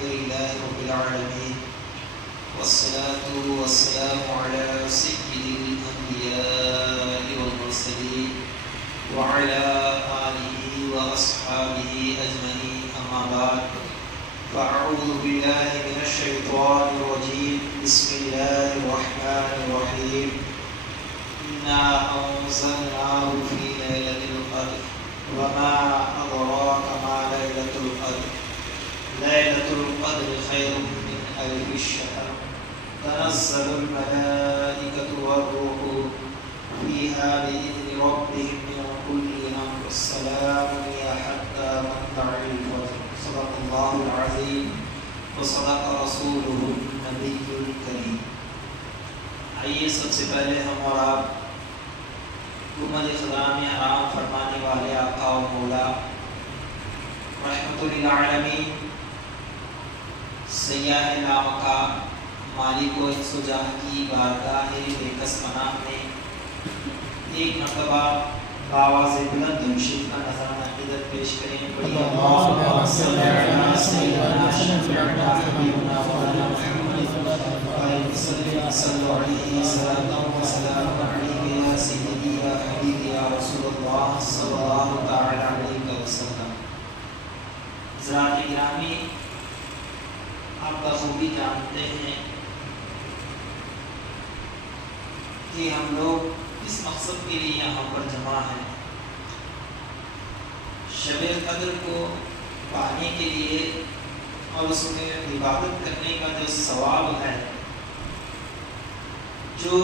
الحمد لله رب العالمين والصلاة والسلام على سيد الأنبياء والمرسلين وعلى آله وأصحابه أجمعين أما بعد فأعوذ بالله من الشيطان الرجيم بسم الله الرحمن الرحيم إنا أنزلناه في ليلة القدر وما أدراك ما ليلة القدر ليلة القدر خير من ألف الشهر تنزل الملائكة والروح فيها بإذن ربهم من كل أمر السلام هي حتى مطلع الفجر صدق الله العظيم وصدق رسوله النبي الكريم. آئیے سب سے پہلے ہم اور آپ گنبد خدا میں آرام فرمانے والے آقا و مولا رحمت للعالمین سیاح لامکان مالک و انس و جاہ کی بارگاہ بے کس پناہ میں ایک مرتبہ باواز بلند شریف کا نذرانہ عقیدت پیش کریں. بڑی اللہم صلی علی سیدنا شفیعنا حبیبنا مولانا محمد صلی اللہ علیہ وسلم علیہ یا سیدی یا حبیبی یا رسول اللہ صلی اللہ تعالی علیہ وسلم. حضرات گرامی، آپ بخوبی جانتے ہیں کہ ہم لوگ اس مقصد کے لیے یہاں پر جمع ہیں. شب قدر کو پانے کے لیے اور اس میں عبادت کرنے کا جو ثواب ہے، جو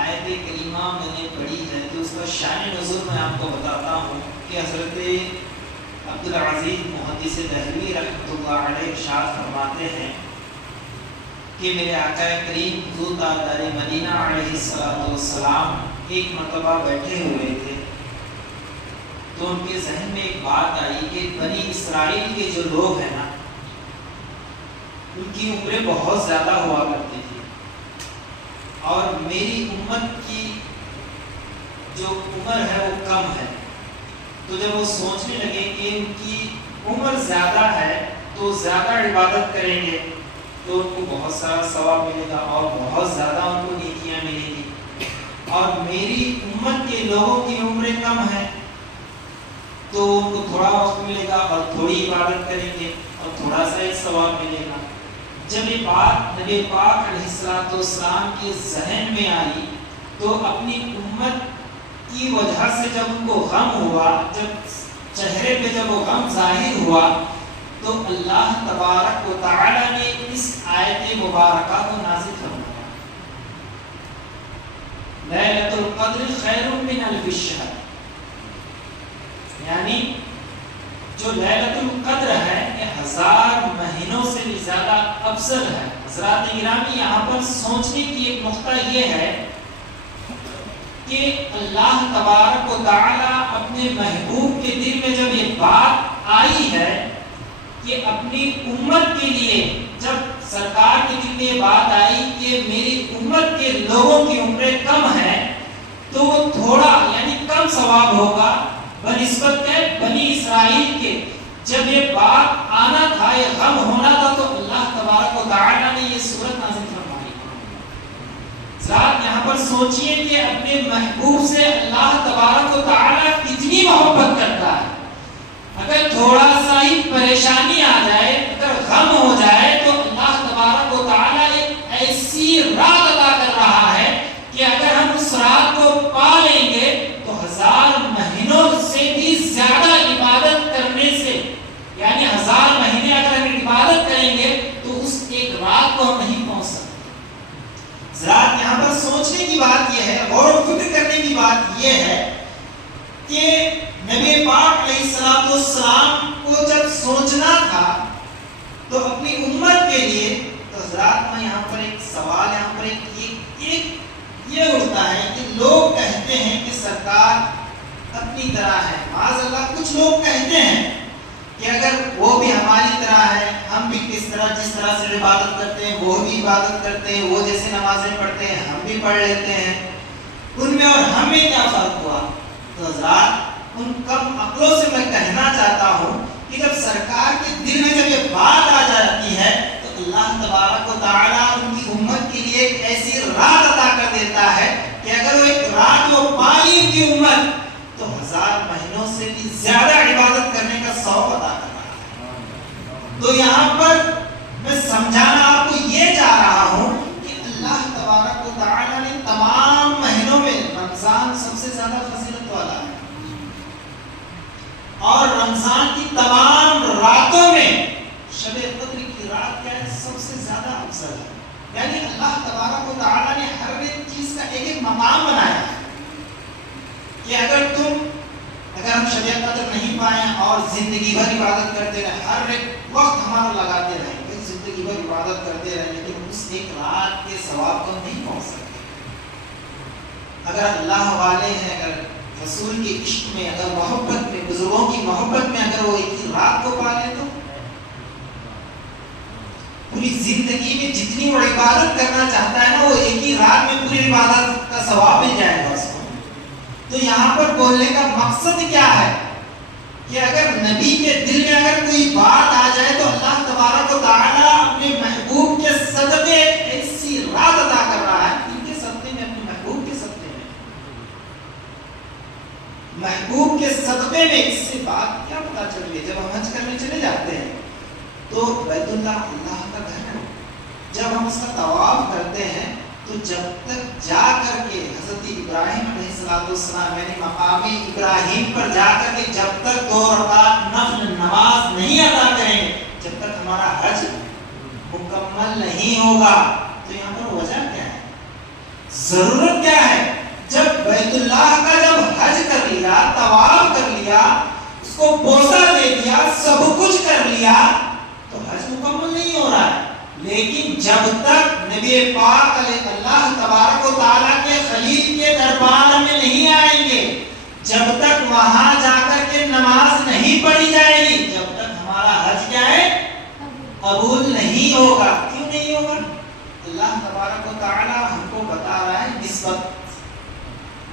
آیت کریمہ میں نے پڑھی ہے تو اس کا شان نزول میں آپ کو بتاتا ہوں کہ حضرت عبدالعزیز محدث دہلوی رحمۃ اللہ علیہ ارشاد فرماتے ہیں کہ میرے آقا کریم حضور تاجدار مدینہ علیہ السلام ایک مرتبہ بیٹھے ہوئے تھے تو ان کے ذہن میں ایک بات آئی کہ بنی اسرائیل کے جو لوگ ہیں نا، ان کی عمریں بہت زیادہ ہوا کرتی تھی اور میری امت کی جو عمر ہے وہ کم ہے. تو جب وہ سوچنے لگے کہ ان کی عمر زیادہ ہے تو زیادہ عبادت کریں گے تو ان کو بہت سارا ثواب ملے گا اور بہت زیادہ ان کو نیکیاں ملیں گی، اور میری امت کے لوگوں کی عمریں کم ہیں تو ان کو تھوڑا وقت ملے گا اور تھوڑی عبادت کریں گے اور تھوڑا سا ایک ثواب ملے گا. جب یہ بات نبی پاک علیہ السلام کے ذہن میں آئی تو اپنی امت کی وجہ سے جب ان کو غم ہوا، جب چہرے پہ جب وہ غم ظاہر ہوا تو اللہ تبارک و تعالی نے اس آیت مبارکہ کو نازل فرمایا، لیلۃ القدر خیر من الف الشہر. یعنی جو لیلۃ القدر ہے یہ 1000 مہینوں سے بھی زیادہ افضل ہے. حضرات گرامی، یہاں پر سوچنے کی ایک نقطہ یہ ہے کہ اللہ تبارک و تعالی اپنے محبوب کے دل میں جب یہ بات آئی ہے کہ اپنی امت کے لیے، جب سرکار کے دل میں یہ بات آئی کہ میری امت کے لوگوں کی عمریں کم ہیں تو وہ تھوڑا یعنی کم ثواب ہوگا بنسبت بنی اسرائیل کے. جب یہ بات آنا تھا، یہ غم ہونا تھا تو اللہ تبارک و تعالی نے یہ سورت نازل فرمائی. ذات یہاں پر سوچئے کہ اپنے محبوب سے اللہ تبارک و تعالی کتنی محبت کرتا ہے. اگر تھوڑا سا ہی پریشانی آ جائے، اگر غم ہو جائے تو اللہ تبارک و تعالی ایک ایسی رات عطا کر رہا ہے کہ اگر ہم اس رات کو پا لیں گے تو 1000 مہینوں سے بھی زیادہ عبادت کرنے سے، یعنی 1000 مہینے اگر ہم عبادت کریں گے تو اس ایک رات کو ہم نہیں پہنچ سکتے. ذات یہاں پر سوچنے کی بات یہ ہے، غور و فکر کرنے کی بات یہ ہے کہ نبی پاک علیہ السلام کو جب سوچنا تھا تو اپنی امت کے لیے، تو حضرات میں یہاں پر ایک سوال یہاں پر ایک یہ اٹھتا ہے کہ لوگ کہتے ہیں کہ سرکار اپنی طرح ہے. معاذ اللہ کچھ لوگ کہتے ہیں کہ اگر وہ بھی ہماری طرح ہے، ہم بھی جس طرح سے عبادت کرتے ہیں وہ بھی عبادت کرتے ہیں، وہ جیسے نمازیں پڑھتے ہیں ہم بھی پڑھ لیتے ہیں، ان میں اور ہم میں کیا فرق ہوا؟ تو حضرات ان کم عقلوں سے میں کہنا چاہتا ہوں کہ جب سرکار کے دل میں جب یہ بات آ جاتی ہے اور زندگی بھر عبادت کرتے رہے، ہر ایک وقت ہمارا لگاتے رہے، زندگی بھر عبادت کرتے رہے، لیکن اس ایک رات کے ثواب کو نہیں پہنچ سکتے۔ اگر اللہ والے ہیں، اگر رسول کے عشق میں، اگر محبت میں، بزرگوں کی محبت میں اگر وہ ایک ہی رات کو پا لیں تو پوری زندگی میں جتنی وہ عبادت کرنا چاہتا ہے نا، وہ ایک ہی رات میں پوری عبادت کا ثواب مل جائے گا اس کو۔ تو یہاں پر بولنے کا مقصد کیا ہے کہ اگر نبی کے دل میں اگر کوئی بات آ جائے تو اللہ تبارک و تعالیٰ اپنے محبوب کے صدقے ایسی رات ادا کر رہا ہے، ان کے صدقے میں، اپنے محبوب کے صدقے میں، محبوب کے صدقے میں۔ اس سے بات کیا پتا چل رہی ہے؟ جب ہم حج کرنے چلے جاتے ہیں تو بیت اللہ اللہ کا گھر ہے، جب ہم اس کا طواف کرتے ہیں تو جب تک جا کر کے حضرت ابراہیم علیہ السلام یعنی مقام ابراہیم پر جا کر کے جب تک 2 رکعت نفل نماز نہیں ادا کریں گے، جب تک ہمارا حج مکمل نہیں ہوگا۔ تو یہاں پر وجہ کیا ہے، ضرورت کیا ہے؟ جب بیت اللہ کا جب حج کر لیا، طواف کر لیا، اس کو بوسہ دے دیا، سب کچھ کر لیا، تو حج مکمل نہیں ہو رہا ہے۔ لیکن جب تک نبی پاک علیہ اللہ تبارک و تعالیٰ کے خلیل کے دربار میں نہیں آئیں گے، جب تک وہاں جا کر کے نماز نہیں پڑھی جائے گی، جب تک ہمارا حج کیا ہے، قبول نہیں ہوگا۔ کیوں نہیں ہوگا؟ اللہ تبارک و تعالیٰ ہم کو بتا رہا ہے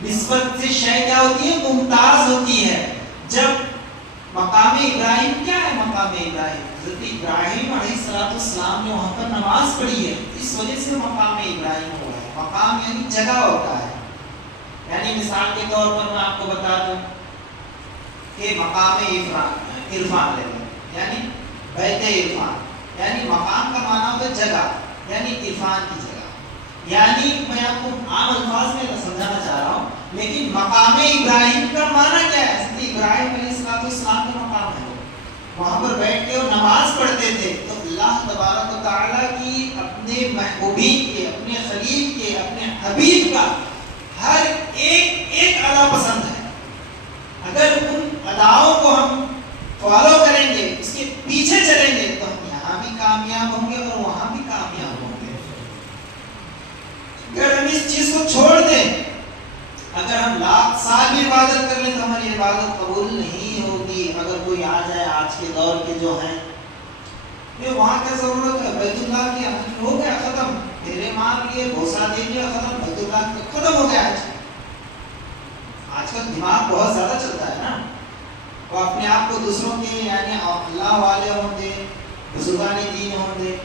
نسبت سے شے کیا ہوتی ہے، ممتاز ہوتی ہے۔ جب مقام ابراہیم کیا ہے، مقام ابراہیم حضرت ابراہیم علیہ السلام نے وہاں پر نماز پڑھی ہے، اس وجہ سے مقام ابراہیم ہوا ہے۔ مقام یعنی جگہ ہوتا ہے، یعنی مثال کے طور پر میں آپ کو بتا دوں کہ مقام عرفان لے لیں، یعنی بیت عرفان، یعنی مقام کا معنی ہوتا ہے جگہ، یعنی عرفان کی جگہ، یعنی میں آپ کو عام الفاظ میں سمجھانا چاہ رہا ہوں، لیکن مقام ابراہیم کا معنی کیا ہے؟ حضرت ابراہیم علیہ السلام کا مقام ہے، وہاں پر بیٹھ کے وہ نماز پڑھتے تھے۔ تو اللہ تبارک و تعالیٰ کی اپنے محبوبین کے، اپنے خلیل کے، اپنے حبیب کا ہر ایک ادا پسند ہے۔ اگر ان اداؤں کو ہم فالو کریں گے، اس کے پیچھے چلیں گے، تو ہم یہاں بھی کامیاب ہوں گے اور وہاں بھی کامیاب ہوں گے۔ اگر ہم اس چیز کو چھوڑ دیں، اگر ہم لاکھ سال بھی عبادت کر لیں تو ہماری عبادت قبول نہیں ہوگی۔ اگر کوئی آ جائے آج کے دور کے جو ہیں، یہ وہاں کیا ضرورت ہے، بیت اللہ کی ہو گیا ختم، پھیرے مار لیے، بوسہ دے دیا، ختم، بیت اللہ ختم ہو گیا۔ آج کل دماغ بہت زیادہ چلتا ہے نا، وہ اپنے آپ کو دوسروں کے یعنی اللہ والے ہوں گے، بزرگان دین ہوں گے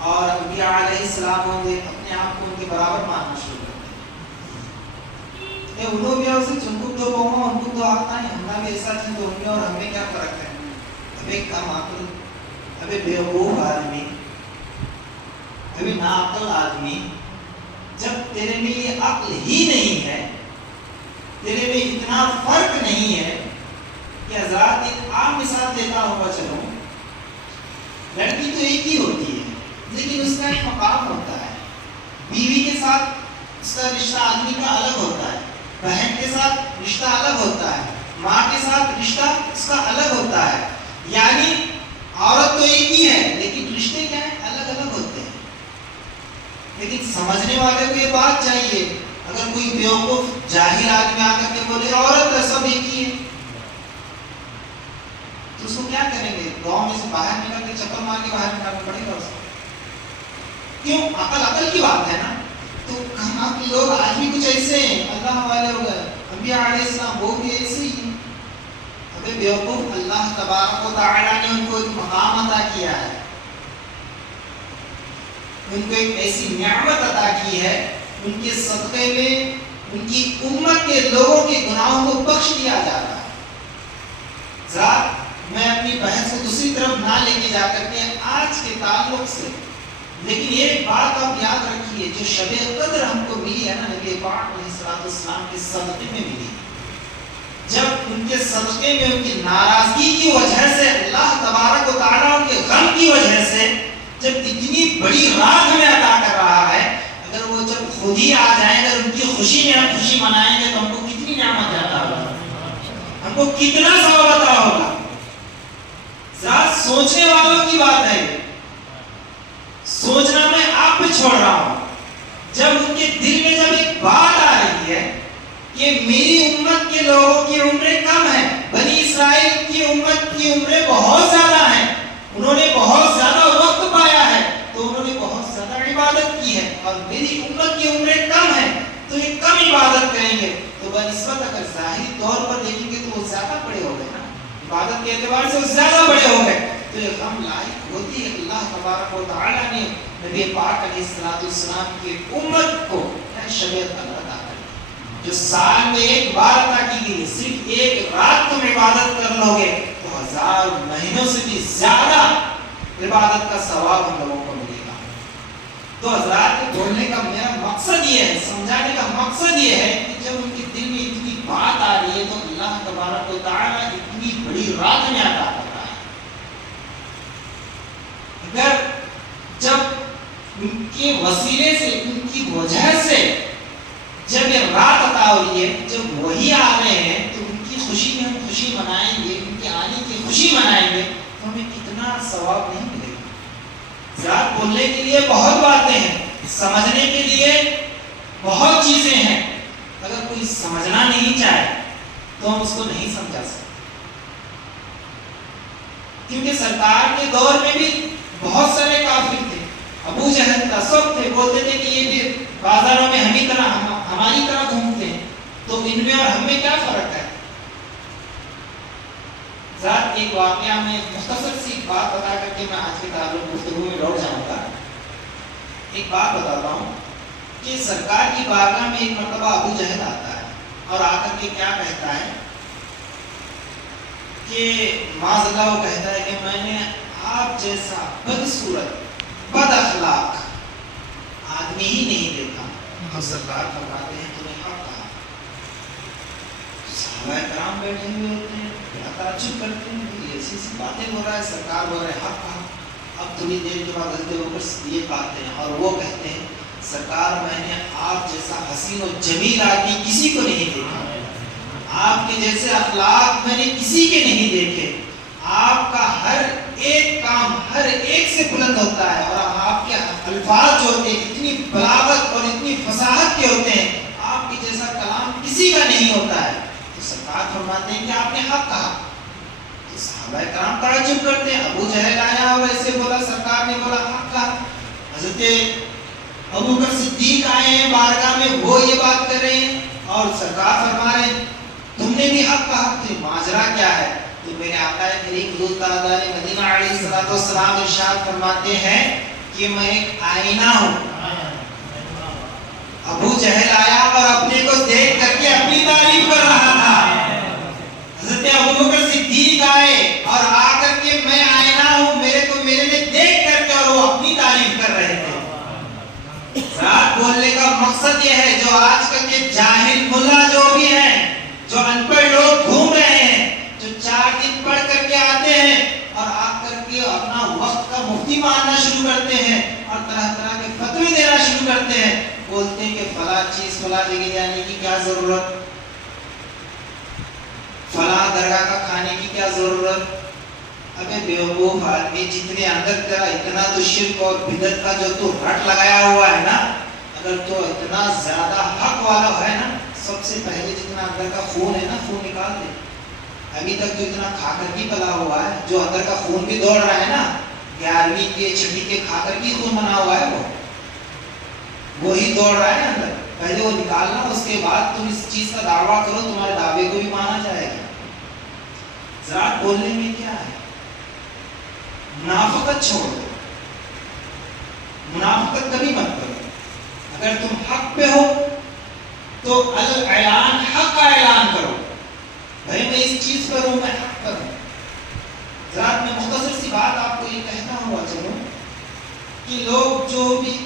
اور انبیاء علیہ السلام ہوں گے، اپنے آپ کو ان کے برابر ماننا شروع کر دیں۔ انہوں بھی اسے چنکو دو پاؤں ان کو دو ہاتھ نہیں، ہمارا بھی ایسا چیز تو ان میں اور ہمیں کیا فرق ہے؟ ابھی کم عقل، ابھی بیوقوف آدمی، ابھی ناعقل آدمی، جب تیرے میں یہ عقل ہی نہیں ہے، تیرے میں اتنا فرق نہیں ہے کہ حضرات ایک عام مثال دیتا ہوگا، چلو لڑکی تو ایک ہی ہوتی ہے لیکن اس کا ایک مقام ہوتا ہے، بیوی کے ساتھ اس کا رشتہ آدمی کا الگ ہوتا ہے، بہن کے ساتھ رشتہ الگ ہوتا ہے، ماں کے ساتھ رشتہ اس کا الگ ہوتا ہے، یعنی عورت تو ایک ہی ہے لیکن رشتے کیا ہیں، الگ الگ ہوتے ہیں۔ لیکن سمجھنے والے کو یہ بات چاہیے، اگر کوئی بیوقوف جاہل آدمی آ کر کے بولے عورت تو سب ایک ہی ہے، تو اس کو کیا کریں گے؟ گاؤں میں سے باہر نکل کے چپل مار کے باہر نکالنا پڑے گا اس کو۔ کیوں؟ عقل کی بات ہے نا۔ تو کہاں کے لوگ آج بھی کچھ ایسے ہیں، اللہ والے ہو گئے، انبیاء علیہ السلام وہ بھی ایسے ہی ہیں۔ ابھی بیوقوف اللہ تبارک و تعالیٰ نے ان کو ایک مقام عطا کیا ہے، ان کو ایک ایسی نعمت عطا کی ہے، ان کے صدقے میں ان کی امت کے لوگوں کے گناہوں کو بخش دیا جا رہا ہے۔ ذرا میں اپنی بحث کو دوسری طرف نہ لے کے جا کر کے آج کے تعلق سے، لیکن ایک بات آپ یاد رکھیے، جو شب قدر ہم کو ملی ہے نا، نبی پاک علیہ السلام کے صدقے میں ملی، جب ان کے صدقے میں ان کی ناراضگی کی وجہ سے اللہ تبارک و تعالیٰ ان کے غم کی وجہ سے جب اتنی بڑی رات ہمیں عطا کر رہا ہے، اگر وہ جب خود ہی آ جائیں، اگر ان کی خوشی میں ہم خوشی منائیں گے تو ہم کو کتنی نعمت عطا ہوگا، ہم کو کتنا ثواب عطا ہوگا۔ ذرا سوچنے والوں کی بات ہے، سوچنا میں آپ پہ چھوڑ رہا ہوں۔ جب ان کے دل میں جب ایک بات آ رہی ہے کہ میری امت کے لوگوں کی عمریں کم ہیں، بنی اسرائیل کی امت کی عمریں بہت زیادہ ہیں، انہوں نے بہت زیادہ وقت پایا ہے، تو انہوں نے بہت زیادہ عبادت کی ہے، اور میری امت کی عمریں کم ہیں تو یہ کم عبادت کریں گے، تو بنسبت اگر ظاہری طور پر دیکھیں گے تو وہ زیادہ بڑے ہو گئے نا، عبادت کے اعتبار سے وہ زیادہ بڑے ہو گئے، تو یہ غم لاحق ہوتی ہے۔ اللہ تبارک و تعالی نے نبی پاک علیہ السلام کی امت کو شب قدر عطا کری، جو سال میں ایک بار عطا کی گئی، صرف ایک رات تم عبادت کر لو گے تو 1000 مہینوں سے بھی زیادہ عبادت کا ثواب ہم لوگوں کو ملے گا۔ تو حضرات بولنے کا میرا مقصد یہ ہے، سمجھانے کا مقصد یہ ہے کہ جب ان کے دل میں اتنی بات آ رہی ہے تو اللہ تبارک و تعالی اتنی بڑی رات میں عطا کر رہا ہے۔ اگر جب ان کے وسیلے سے، ان کی وجہ سے جب یہ رات عطا ہوئی ہے، جب وہی آ رہے ہیں تو ان کی خوشی میں ہم خوشی منائیں گے، ان کے آنے کی خوشی منائیں گے تو ہمیں کتنا ثواب نہیں ملے گا۔ ذات بولنے کے لیے بہت باتیں ہیں، سمجھنے کے لیے بہت چیزیں ہیں، اگر کوئی سمجھنا نہیں چاہے تو ہم اس کو نہیں سمجھا سکتے، کیونکہ سرکار کے دور میں بھی بہت سارے کافر تھے، ابو جہل تھا، سب تھے، بولتے تھے کہ یہ بھی بازاروں میں ہماری طرح گھومتے ہیں، تو ان میں اور ہم میں کیا فرق ہے؟ ذات ایک واقعہ میں مختصر سی بات بتا کر کے میں آج کے تعلق گفتگو میں لوٹ جاؤں گا۔ ایک بات بتاتا ہوں کہ سرکار کی بارگاہ میں ایک مرتبہ ابو جہل آتا ہے اور آ کر کے کیا کہتا ہے کہ معاذ اللہ، وہ کہتا ہے کہ میں نے آپ جیسا بدصورت بد اخلاق آدمی ہی نہیں دیکھا۔ اور سرکار فرماتے ہیں تمہیں حق کہا۔ صحابہ کرام بیٹھے ہوئے ہوتے ہیں، بڑا تعجب کرتے ہیں، یہ ایسی سی باتیں ہو رہا ہے، سرکار بول رہے حق کہا۔ اب تھوڑی دیر کے بعد حضرت ابوبکر صدیق آتے ہیں اور وہ کہتے ہیں سرکار میں نے آپ جیسا حسین و جمیل آدمی کسی کو نہیں دیکھا، آپ کے جیسے اخلاق میں نے کسی کے نہیں دیکھے، آپ کا ہر ایک کام ہر ایک سے بلند ہوتا ہے، اور آپ کے الفاظ جو ہوتے ہیں اتنی بلاغت اور اتنی فصاحت کے ہوتے ہیں، آپ کے جیسا کلام کسی کا نہیں ہوتا ہے۔ تو سرکار فرماتے ہیں کہ آپ نے حق کہا۔ تو صحابہ کرام تعجب کرتے ہیں، ابو جہل آیا اور ایسے بولا، سرکار نے بولا حق کہا۔ حضرت ابوبکر صدیق آئے ہیں بارگاہ میں، وہ یہ بات کر رہے ہیں اور سرکار فرما رہے ہیں تم نے بھی حق کہا۔ تو ماجرا کیا ہے؟ تو میرے آقا کریم حضور تعالیٰ مدینہ علیہ السلام ارشاد فرماتے ہیں کہ میں ایک آئینہ ہوں۔ ابو جہل آیا اور اپنے کو دیکھ کر کے اپنی تعریف کر رہا تھا، حضرت ابوبکر صدیق آئے اور آ کر کے میں آئینہ ہوں، میرے میں دیکھ کر کے اور وہ اپنی تعریف کر رہے تھے۔ ذات بولنے کا مقصد یہ ہے، جو آج کل کے جاہل ملا جو بھی ہیں، جو ان پڑھ لوگ گھوم رہے ہیں، جو 4 دن پڑھ کر کے آتے ہیں اور آ کر کے اپنا وقت کا مفتی ماننا شروع کرتے ہیں اور طرح طرح کے فتوی دینا شروع کرتے ہیں، بولتے ہیں کہ فلاں چیز فلاں جگہ جانے کی کیا ضرورت، فلاں درگاہ کا کھانے کی کیا ضرورت۔ ابے بیوقوف آدمی، جتنے اندر تیرا اتنا تو شرک اور بدعت کا جو تو رٹ لگایا ہوا ہے نا، اگر تو اتنا زیادہ حق والا ہے نا، سب سے پہلے جتنا اندر کا خون ہے نا، خون نکال دے۔ ابھی تک تو اتنا کھا کر کی پلا ہوا ہے، جو اندر کا خون بھی دوڑ رہا ہے نا، 11ویں کے 6ویں کے کھا کر کی خون بنا ہوا ہے، وہی دوڑ رہا ہے اندر، پہلے وہ نکالنا، اس کے بعد تم اس چیز کا دعویٰ کرو، تمہارے دعوے کو بھی مانا جائے گا۔ ذات بولنے میں کیا ہے؟ منافقت چھوڑ دو، منافقت کبھی مت کرو۔ اگر تم حق پہ ہو تو اعلان حق کا اعلان کرو، بھائی میں اس چیز پر ہوں، میں حق پر ہوں۔ ذات میں مختصر سی بات آپ کو یہ کہتا ہوا چلوں کہ لوگ جو بھی،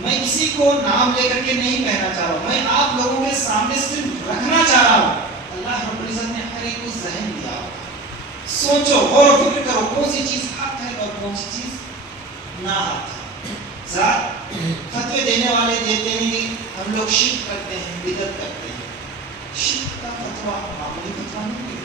میں کسی کو نام لے کر کے نہیں کہنا چاہ رہا ہوں، میں آپ لوگوں کے سامنے صرف رکھنا چاہ رہا ہوں، اللہ رب العزت نے ہر ایک کو ذہن دیا، سوچو غور و فکر کرو کون سی چیز حق ہے اور کون سی چیز نہ حق ہے۔ ذات فتوے دینے والے دیتے ہیں کہ ہم لوگ شرک کرتے ہیں، بدعت کرتے ہیں، شرک کا فتویٰ معمولی فتویٰ نہیں ہے،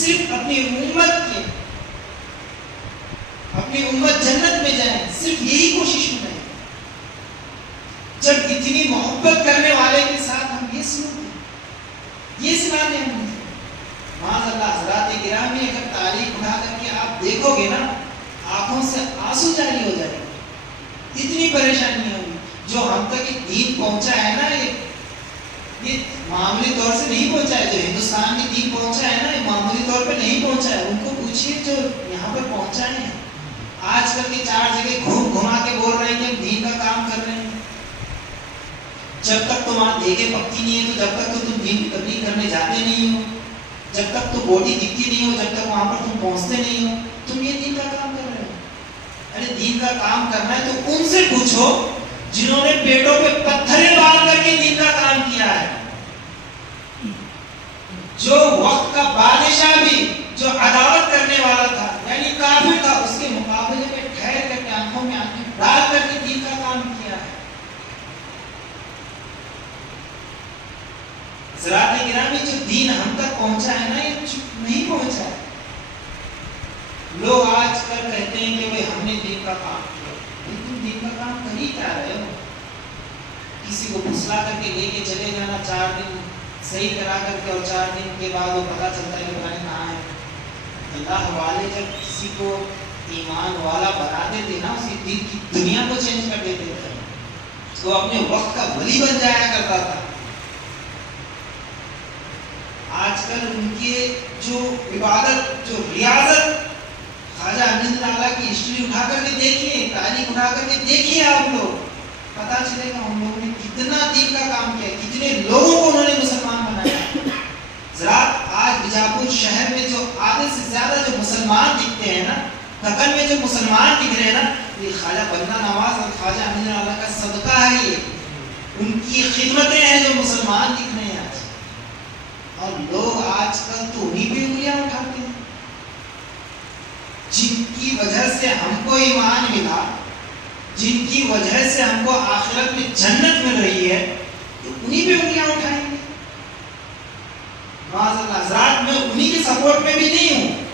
صرف اپنی امت جنت میں جائے، صرف یہی کوشش میں رہے۔ جب اتنی محبت کرنے والے کے ساتھ ہم یہ سنتے ہیں، یہ سناتے ہیں ہم، معاذ اللہ حضرات گرامی، اگر تاریخ اٹھا کر کے آپ دیکھو گے نا، آنکھوں سے آنسو جاری ہو جائے گا، اتنی پریشانی ہوگی۔ جو ہم تک یہ دین پہنچا ہے نا، یہ معمولی طور سے نہیں پہنچا ہے۔ جو ہندوستان میں دین پہنچا ہے نا، یہ معمولی طور پہ نہیں پہنچا ہے۔ ان کو پوچھئے جو یہاں پر پہنچائے ہیں، آج کل کے 4 جگہ گھما کے بول رہے ہیں کہ ہم دین کا کام کر رہے ہیں۔ جب تک تمہاری دیگیں پکی نہیں ہے، تو جب تک تو تم دین کی تبلیغ کرنے جاتے نہیں ہو، جب تک تو بوٹی دکھتی نہیں ہو، جب تک وہاں پر تم پہنچتے نہیں ہو، تم یہ دین کا کام کر رہے ہو۔ ارے دین کا کام کرنا ہے تو ان سے پوچھو جنہوں نے پیٹوں پہ پتھریں باندھ کر کے دین کا کام کیا ہے۔ جو وقت کا بادشاہ بھی جو عداوت کرنے والا تھا، یعنی کافر تھا، اس کے مقابلے میں ٹھہر کر کے آنکھوں میں آنکھیں ڈال کر کے دین کا کام کیا ہے۔ حضرات گرامی، جو دین ہم تک پہنچا ہے نا، یہ چپ نہیں پہنچا ہے۔ لوگ آج کل کہتے ہیں کہ بھئی ہم نے دین کا کام کیا، تم دین کا کام کر ہی کیا رہے ہو؟ کسی کو پھسلا کر کے لے کے چلے جانا، 4 دن صحیح کرا کر کے، اور 4 دن کے بعد وہ پتہ چلتا ہے کہ پتہ نہیں کہاں ہے۔ اللہ والے جب کسی کو ایمان والا بنا دیتے نا، اسی دین کی دنیا کو چینج کر دیتے تھے، وہ اپنے وقت کا ولی بن جایا کرتا تھا۔ آج کل ان کے جو عبادت، جو ریاضت، خواجہ امین اللہ کی ہسٹری اٹھا کر کے دیکھیے، تاریخ اٹھا کر کے دیکھیے، آپ لوگ پتا چلے گا ہم لوگوں نے کتنا دین کا کام کیا، کتنے لوگوں کو انہوں نے مسلمان بنایا۔ ذرا آج بیجاپور شہر میں جو آدھے سے زیادہ جو مسلمان دکھتے ہیں نا، دکن میں جو مسلمان دکھ رہے ہیں نا، یہ خواجہ بندہ نواز اور خواجہ امین اللہ کا صدقہ ہے، یہ ان کی خدمتیں ہیں جو مسلمان دکھ رہے ہیں آج۔ اور لوگ آج کل تو انہیں پہ انگلیاں اٹھاتے ہیں، جن کی وجہ سے ہم کو ایمان ملا، جن کی وجہ سے ہم کو آخرت میں جنت مل رہی ہے، تو انہیں پہ انگلیاں اٹھائیں گے۔ معاذ اللہ حضرات، میں انہیں کے سپورٹ میں بھی نہیں ہوں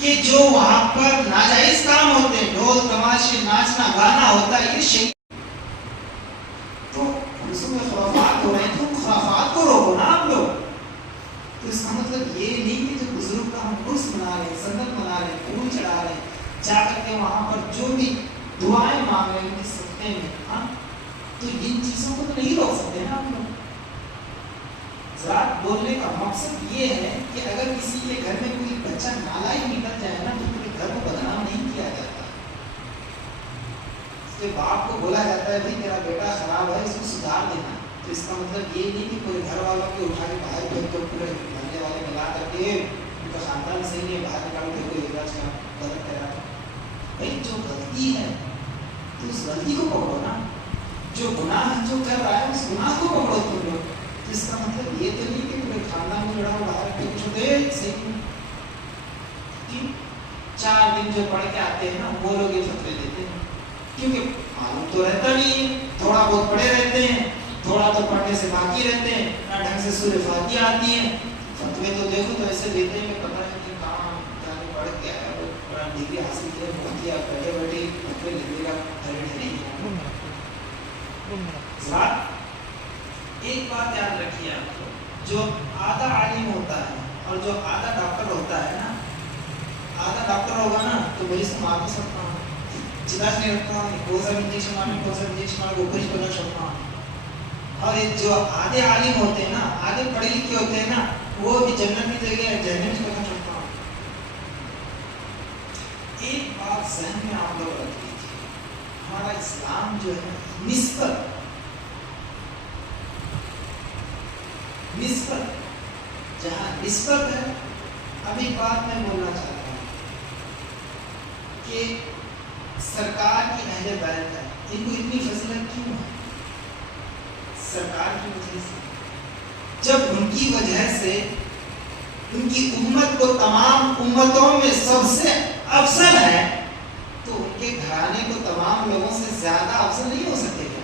کہ جو وہاں پر ناجائز کام ہوتے ہیں، ڈھول تماشے، ناچنا گانا ہوتا ہے، یہ شیطان تو اس میں خرافات ہو رہے ہیں، تو خرافات کو روکو نا آپ لوگ۔ تو اس کا مطلب یہ نہیں کہ جو بزرگ کا ہم عرس منا رہے ہیں، سنت منا رہے ہیں، پھول چڑھا رہے ہیں، جا کر کے وہاں پر جو بھی دعائیں مانگ رہے ہیں ان کے صدقے میں، ہاں، تو ان چیزوں کو تو نہیں روک سکتے نا ہم لوگ۔ ذرا بولنے کا مقصد یہ ہے کہ اگر کسی کے گھر میں کوئی بچہ نالائق نکل جائے نا، تو پورے گھر کو بدنام نہیں کیا جاتا، اس کے باپ کو بولا جاتا ہے بھائی تیرا بیٹا خراب ہے، اس کو سدھار دینا۔ تو اس کا مطلب یہ نہیں کہ پورے گھر والوں کو اٹھا کے باہر پھینک کر پورے محلے والے ملا کر کے ان کا خاندان صحیح نہیں ہے، باہر نکال کے کوئی علاج کا غلط کرا۔ بھائی جو غلطی ہے تو اس غلطی کو پکڑو نا، جو گناہ جو کر رہا ہے اس گناہ کو پکڑو تم لوگ۔ اس کا مطلب یہ تو نہیں کہ پورے خاندان میں لڑا باہر کے کچھ ہوتے صحیح نہیں۔ 4 دن جو پڑھ کے آتے ہیں نا، وہ لوگ یہ فتوے دیتے ہیں، کیونکہ معلوم تو رہتا نہیں ہے، تھوڑا بہت پڑھے رہتے ہیں، تھوڑا تو پڑھنے سے باقی رہتے ہیں، نہ ڈھنگ سے سورہ فاتحہ آتی ہے، فتوے تو دیکھو تو ایسے دیتے ہیں کہ پتہ نہیں کہ کہاں جانے پڑھ کے آیا، وہ قرآن ڈگری حاصل کیا، بہت یا بیٹھے بیٹھے فتوے لکھنے کا ٹیلنٹ نہیں ہے۔ ایک بات یاد رکھیے آپ کو، جو آدھا عالم ہوتا ہے اور جو آدھا ڈاکٹر ہوتا ہے نا، آدھا ڈاکٹر ہوگا نا تو مریض کو مار نہیں سکتا، علاج نہیں رکھتا، کوئی سا انجیکشن مارے اوپر ہی پکڑ سکتا۔ اور جو آدھے عالم ہوتے ہیں نا، آدھے پڑھے لکھے ہوتے ہیں نا، وہ بھی جنت کی جگہ جہنم میں پکڑ سکتا۔ ایک بات ذہن میں آپ لوگ رکھ لیجیے، ہمارا اسلام جو ہے نسبت جہاں نسبت ہے۔ اب ایک بات میں بولنا چاہتا ہوں کہ سرکار کی اہل بیت ہے، ان کو اتنی فضیلت کیوں ہے؟ سرکار کی وجہ سے، جب ان کی وجہ سے ان کی امت کو تمام امتوں میں سب سے افضل ہے، تو ان کے گھرانے کو تمام لوگوں سے زیادہ افضل نہیں ہو سکتے کیا؟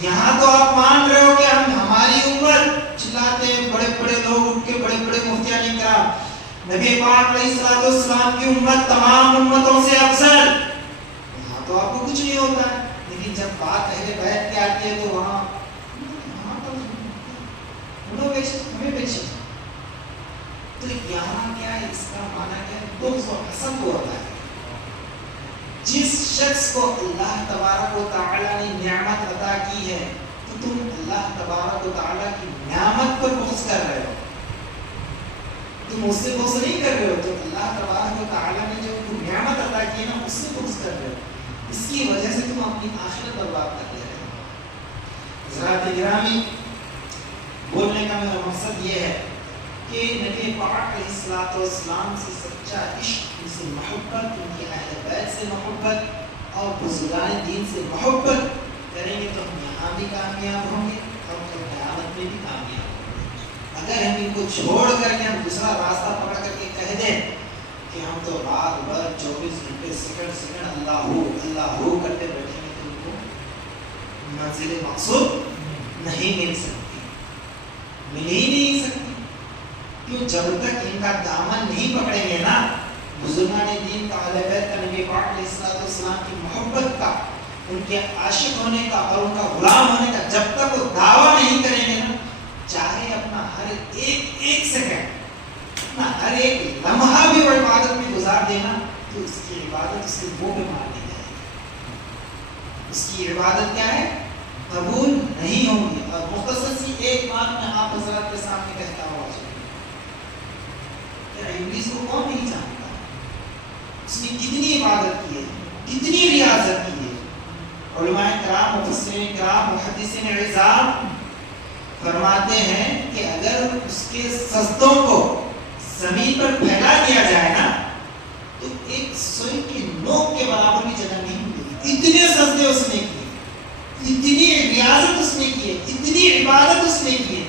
یہاں تو آپ مان رہے ہو کہ ہماری امت چلاتے ہیں، بڑے بڑے لوگ اٹھ کے بڑے بڑے مفتیان کرام، نبی پاک علیہ السلام کی امت تمام امتوں سے افضل، وہاں تو آپ کو کچھ نہیں ہوتا ہے، لیکن جب بات اہل بیت کی آتی ہے تو وہاں تو انہوں بیچے ہمیں بیچے۔ تو یہاں کیا ہے، اس کا معنی کیا ہے، بغض و حسد ہوتا ہے۔ جس شخص کو اللہ تبارک و تعالی نے نعمت عطا کی ہے تو تم اللہ تبارک و تعالی کی نعمت پر بغض کر رہے ہو، تم اس سے بغض نہیں کر رہے ہو، تو اللہ تبارک و تعالی نے جو نعمت عطا کی ہے نا اس سے بغض کر رہے ہو، اس کی وجہ سے تم اپنی آخرت برباد کر لے رہے ہو۔ حضرات گرامی، بولنے کا میرا مقصد یہ ہے کہ نبی پاک علیہ السلام سے سچا عشق، ان سے محبت، ان کے اہل بیت سے محبت اور بزرگان دین سے محبت کریں گے تو ہم یہاں بھی کامیاب ہوں گے اور قیامت میں بھی کامیاب ہوں گے۔ اگر ہم ان کو چھوڑ کر کے ہم دوسرا راستہ پکڑ کر کے کہہ دیں کہ ہم تو رات بھر 24 گھنٹے سیکنڈ اللہ ہو کرتے بیٹھیں گے تو ان کو منزل مقصود نہیں مل سکتی، مل ہی نہیں سکتی۔ کیوں؟ جب تک ان کا دامن نہیں پکڑیں گے نا، بزرگان دین کا، اہل بیت کا، نبی پاک علیہ السلام کی محبت کا، ان کے عاشق ہونے کا اور ان کا غلام ہونے کا جب تک وہ دعویٰ نہیں کریں گے نا، چاہے اپنا ہر ایک سیکنڈ، اپنا ہر ایک لمحہ بھی وہ عبادت میں گزار دینا تو اس کی عبادت اس کے منہ پہ مار دی جائے گی، اس کی عبادت کیا ہے، قبول نہیں ہوگی۔ اور مختصر سی ایک بات میں آپ حضرات کے سامنے کہتا ہوں، ابلیس کو کون نہیں جانتا، اس نے کتنی عبادت کی ہے، کتنی ریاضت کی ہے۔ علماء کرام، مفسرین کرام، محدثین عظام فرماتے ہیں کہ اگر اس کے سجدوں کو زمین پر پھیلا دیا جائے نا تو ایک سوئی کی نوک کے برابر بھی جگہ نہیں ملے گی، اتنے سجدے اس نے کیے، اتنی ریاضت اس نے کی ہے، اتنی عبادت اس نے کی ہے۔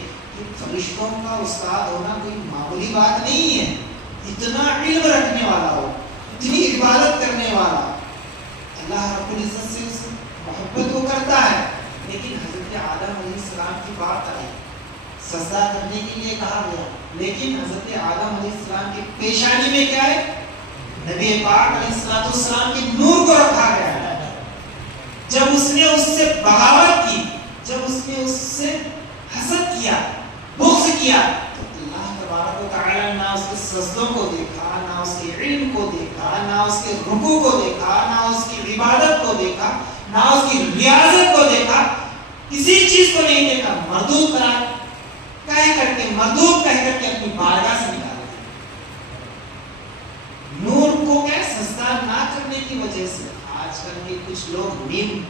فرشتوں کا استاد ہونا کوئی معمولی بات نہیں ہے، اتنا علم رکھنے والا ہو، اتنی عبادت کرنے والا، اللہ رب العزت سے اس محبت کو کرتا ہے۔ لیکن حضرت آدم علیہ السلام کی بات آئی، سجدہ کرنے کے لیے کہا گیا، لیکن حضرت آدم علیہ السلام کی پیشانی میں کیا ہے، نبی پاک علیہ السلام کے نور کو رکھا گیا ہے۔ جب اس نے اس سے بغاوت کی، جب اس نے اس سے حسد کیا، بغض کیا، تو اللہ تبارک و تعالی نے نہ اس کے سجدوں کو دیکھا، نہ اس کے علم کو دیکھا، نہ اس کے رکوع کو دیکھا، نہ اس کی عبادت کو دیکھا، نہ اس کی ریاضت کو دیکھا، کسی چیز کو نہیں دیکھا، مردود کہہ کر کے اپنی بارگاہ سے نکال دیا۔ نور کو کیا سجدہ نہ کرنے کی وجہ سے آج کل کے کچھ لوگ نیم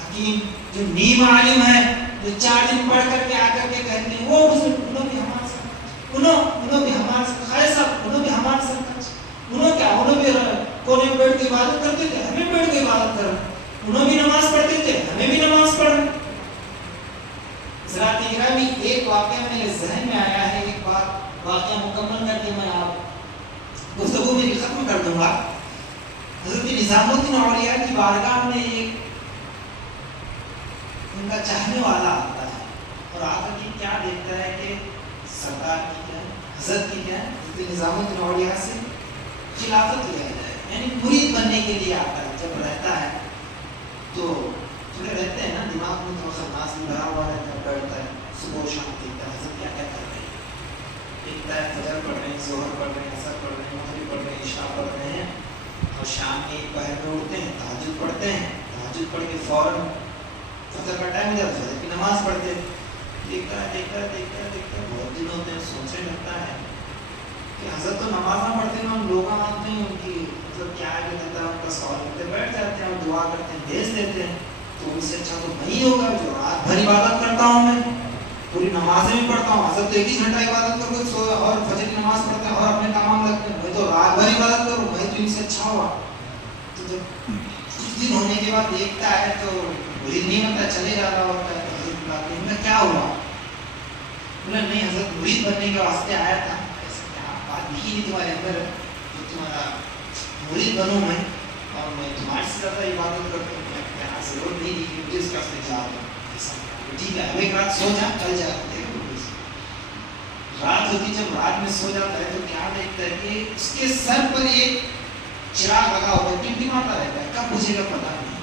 حکیم، جو نیم عالم ہے، جو 4 دن پڑھ کر کے آ کر کے کہتے ہیں وہ انہوں بھی ہمارے ساتھ، انہوں بھی ہمارے ساتھ خیر صاحب، انہوں بھی ہمارے ساتھ، انہوں بھی کونے میں بیٹھ کے عبادت کرتے تھے، ہمیں بیٹھ کے عبادت کر رہے، انہوں بھی نماز پڑھتے تھے، ہمیں بھی نماز پڑھ رہے۔ حضرات گرامی، ایک واقعہ میرے ذہن میں آیا ہے، ایک بات واقعہ مکمل کر کے میں آپ گفتگو میری ختم کر دوں گا۔ حضرت نظام الدین اولیاء کی بارگاہ میں ایک ان کا چاہنے والا آتا ہے اور آ کر کے کیا دیکھتا ہے کہ سرکار کی کیا ہے، حضرت کی کیا ہے، حضرت نظام الدین اولیاء سے خلافت لیا جائے، یعنی مرید بننے کے لیے آتا ہے۔ جب رہتا ہے تو تھوڑے رہتے ہیں نا، دماغ میں تو خناس میں بھرا ہوا رہتا ہے، بیٹھتا ہے، صبح و شام دیکھتا ہے حضرت کیا کیا کر رہے ہیں، دیکھتا ہے فجر پڑھ رہے ہیں، ظہر پڑھ رہے ہیں، عصر پڑھ رہے ہیں، مغرب پڑھ رہے ہیں، عشاء پڑھ رہے ہیں، اور شام کے 1 پہر میں اٹھتے ہیں، تہجد پڑھتے ہیں، تہجد پڑھ کے فوراً فجر کا ٹائم ہو جاتا ہے، فجر کی نماز پڑھتے ہیں۔ دیکھتا بہت دن ہوتے ہیں، سوچنے لگتا ہے کہ حضرت تو نماز نہ پڑھتے ہیں، ہم لوگ آتے ہیں ان کی مطلب کیا ہے کہتا ہے، ان کا سوال کرتے بیٹھ جاتے ہیں اور دعا کرتے ہیں، بھیج دیتے ہیں، تو ان سے اچھا تو وہی ہوگا جو رات بھر عبادت کرتا ہوں، میں پوری نمازیں بھی پڑھتا ہوں، حضرت تو 1 ہی گھنٹہ عبادت کر کے اور فجر کی نماز پڑھتے ہیں اور اپنے کام لگتے ہیں، میں تو رات بھر عبادت کروں، وہی تو ان سے اچھا ہوا۔ تو جب کچھ دن ہونے کے بعد دیکھتا ہے تو مرید نہیں ہوتا، چلے جا رہا ہوتا ہے، حضرت بلاتے ہیں، کیا ہوا؟ بولا نہیں حضرت مرید بننے کے واسطے آیا تھا، ایسا کیا بات لکھی نہیں تمہارے اندر جو تمہارا مرید بنوں میں اور میں تمہارے سے زیادہ عبادت کرتا ہوں، ضرورت نہیں کہ مجھے اس کا سے جا رہا ہوں، ٹھیک ہے اب ایک رات سو جا، کل جا رات رات ہوتی جب رات میں سو جاتا ہے تو کیا دیکھتا ہے کہ اس کے سر پر ایک چراغ لگا ہوتا ہے، ٹمٹماتا رہتا ہے، کب بجھے گا پتہ نہیں۔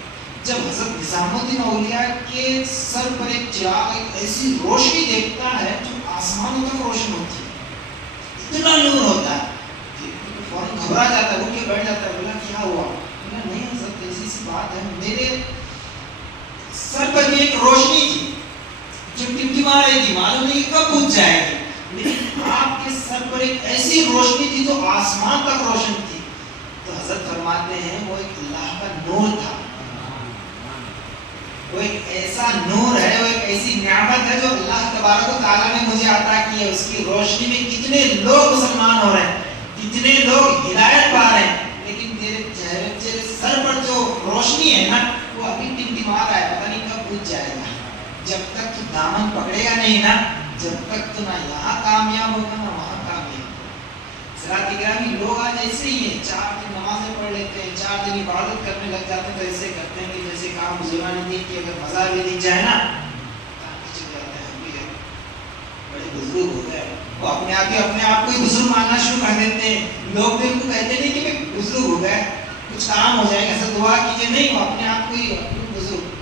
جب حضرت نظام الدین اولیاء کے سر پر ایک چراغ، ایک ایسی روشنی دیکھتا ہے جو آسمانوں تک روشن ہوتی ہے، اتنا نور ہوتا ہے، فوراً گھبرا جاتا ہے، اٹھ کے بیٹھ جاتا ہے، بولا کیا ہوا؟ بولا نہیں حضرت ایسی سی بات ہے، میرے سر پر بھی ایک روشنی تھی جو ٹمٹما رہی تھی، معلوم نہیں کب بجھ جائے گی، لیکن آپ کے سر پر ایک ایسی روشنی تھی جو آسمان تک روشن تھی۔ تو حضرت فرماتے ہیں وہ ایک اللہ کا نور تھا، وہ ایک ایسا نور ہے، وہ ایک ایسی نعمت ہے جو اللہ تبارک و تعالیٰ نے مجھے عطا کی ہے۔ اس کی روشنی میں کتنے لوگ مسلمان ہو رہے ہیں، کتنے لوگ ہدایت پا رہے ہیں، لیکن تیرے سر پر جو روشنی ہے نا وہ ابھی ٹمٹما رہا ہے، پتہ نہیں کب بجھ جائے گا۔ جب تک تو دامن پکڑے گا نہیں نا، جب تک تو نہ یہاں کامیاب ہوگا نہ وہاں کامیاب ہوگا۔ حضرات گرامی، لوگ آج ایسے ہی ہیں، 4 دن نمازیں پڑھ لیتے ہیں، 4 دن عبادت کرنے لگ جاتے ہیں، تو ایسے کرتے ہیں کہ جیسے کام بزرگان نے کی، اگر مزہ بھی دکھ جائے نا چل جاتے ہیں، ہم بھی بڑے بزرگ ہو گئے، وہ اپنے آپ کو ہی بزرگ ماننا شروع کر دیتے ہیں۔ لوگ بھی ان کو کہتے نہیں کہ میں بزرگ ہو گئے، کچھ کام ہو جائے گا، ایسا دعا کیجیے، نہیں، وہ اپنے آپ کو ہی بزرگ۔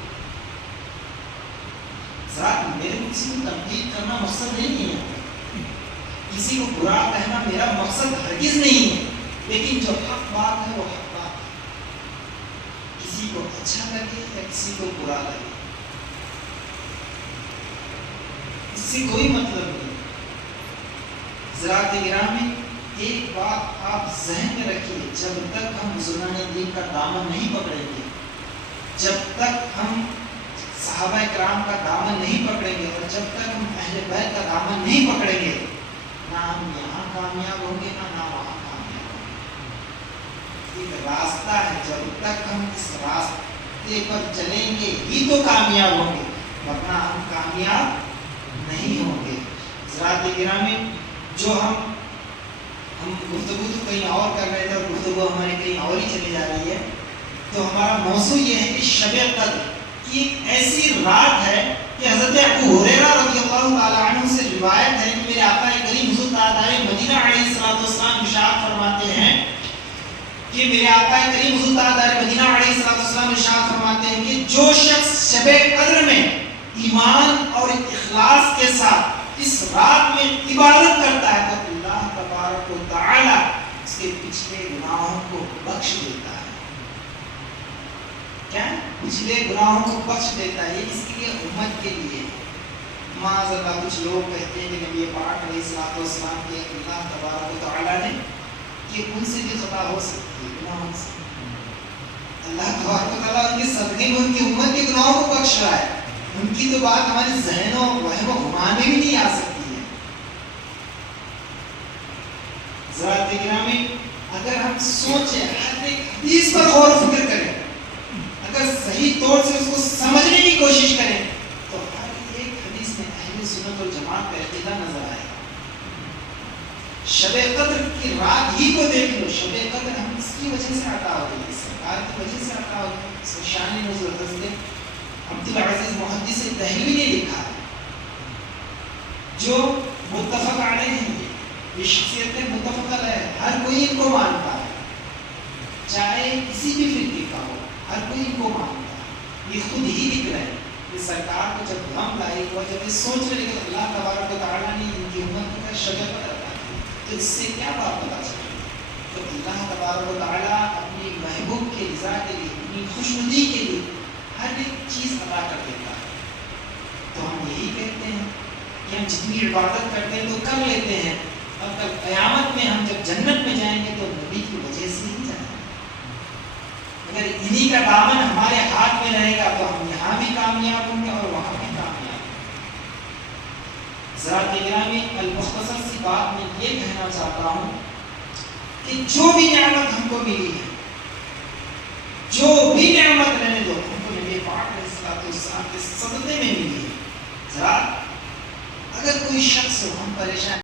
میرے کو کسی کو تنقید کرنا مقصد نہیں ہے، کسی کو برا کہنا میرا مقصد ہرگز نہیں ہے، لیکن جو حق بات ہے وہ حق بات ہے، کسی کو اچھا لگے یا کسی کو برا لگے، اس سے کوئی مطلب نہیں۔ حضرات گرامی، ایک بات آپ ذہن میں رکھیے، جب تک ہم مسلمان دین کا دامن نہیں پکڑیں گے، جب تک ہم صحابہ کرام کا دامن نہیں پکڑیں گے، اور جب تک ہم اہل بیت کا دامن نہیں پکڑیں گے، نہ ہم یہاں کامیاب ہوں گے نہ وہاں کامیاب ہوں گے۔ ایک راستہ ہے، جب تک ہم اس راستے پر چلیں گے ہی تو کامیاب ہوں گے، ورنہ ہم کامیاب نہیں ہوں گے۔ حضرات گرامی، جو ہم گفتگو تو کہیں اور کر رہے تھے اور گفتگو ہماری کہیں اور ہی چلی جا رہی ہے، تو ہمارا موضوع یہ ہے کہ شب قدر کی ایک ایسی رات ہے کہ حضرت ابو ہریرہ رضی اللہ تعالی عنہ سے روایت ہے کہ میرے آقا کریم حضور تاجدار مدینہ علیہ السلام ارشاد فرماتے ہیں کہ میرے آقا کریم حضور تاجدار مدینہ علیہ السلام ارشاد فرماتے ہیں کہ جو شخص شب قدر میں ایمان اور اخلاص کے ساتھ اس رات میں عبادت کرتا ہے تو اللہ تبارک و تعالی اس کے پچھلے گناہوں کو بخش دیتا ہے۔ کیا؟ پچھلے گناہوں کو بخش دیتا ہے۔ یہ اس لیے امت کے لیے معاذ اللہ کچھ لوگ کہتے ہیں کہ نبی پاک علیہ السلام کے اللہ تبارک و تعالی نے کہ ان سے بھی خطا ہو سکتی ہے، گناہوں سے اللہ تبارک و تعالی ان کے صدقے میں ان کی امت کے گناہوں کو بخش رہا ہے۔ ان کی تو بات ہمارے ذہنوں وہم و گمان میں بھی نہیں آ سکتی ہے۔ حضرات گرامی، اگر ہم سوچیں، ہر ایک حدیث پر غور و فکر کریں، اگر صحیح طور سے اس کو سمجھنے کی کوشش کریں تو ہر ایک حدیث میں اہل سنت والجماعت کا عقیدہ نظر آئے گا۔ شب قدر کی رات ہی کو دیکھ لو، شب قدر ہم اس کی وجہ سے عطا ہو گئی، سرکار کی وجہ سے عطا ہو گئی۔ اس میں شان نزول حضرت عبدالعزیز محدث دہلوی نے لکھا ہے، جو متفق علیہ ہیں، یہ شخصیتیں متفق علیہ، ہر کوئی ان کو مانتا ہے، چاہے کسی بھی فرقے کا ہو، ہر کوئی ان کو مانتا ہے۔ یہ خود ہی لکھ رہے ہیں کہ سرکار کو جب غم لائی ہوا، جب یہ سوچ رہے کہ اللہ تبارک و تعالیٰ نے ان کی امت کا شب قدر عطا کی، تو اس سے کیا بات پتا چلے؟ تو اللہ تبارک و تعالیٰ اپنی محبوب کے رضا کے لیے، اپنی خوشنودی کے لیے ہر ایک چیز عطا کر دیتا ہے۔ تو ہم یہی کہتے ہیں کہ ہم جتنی عبادت کرتے ہیں تو کر لیتے ہیں، اب تک قیامت میں ہم جب جنت میں جائیں گے تو نبی کی وجہ سے ہی جائیں گے۔ اگر انہی کا دامن ہمارے ہاتھ میں رہے گا تو ہم یہاں بھی کامیاب ہوں گے اور وہاں بھی کامیاب ہوں گے۔ حضرات گرامی، المختصر سی بات میں یہ کہنا چاہتا ہوں کہ جو بھی نعمت ہم کو ملی ہے، جو بھی نعمت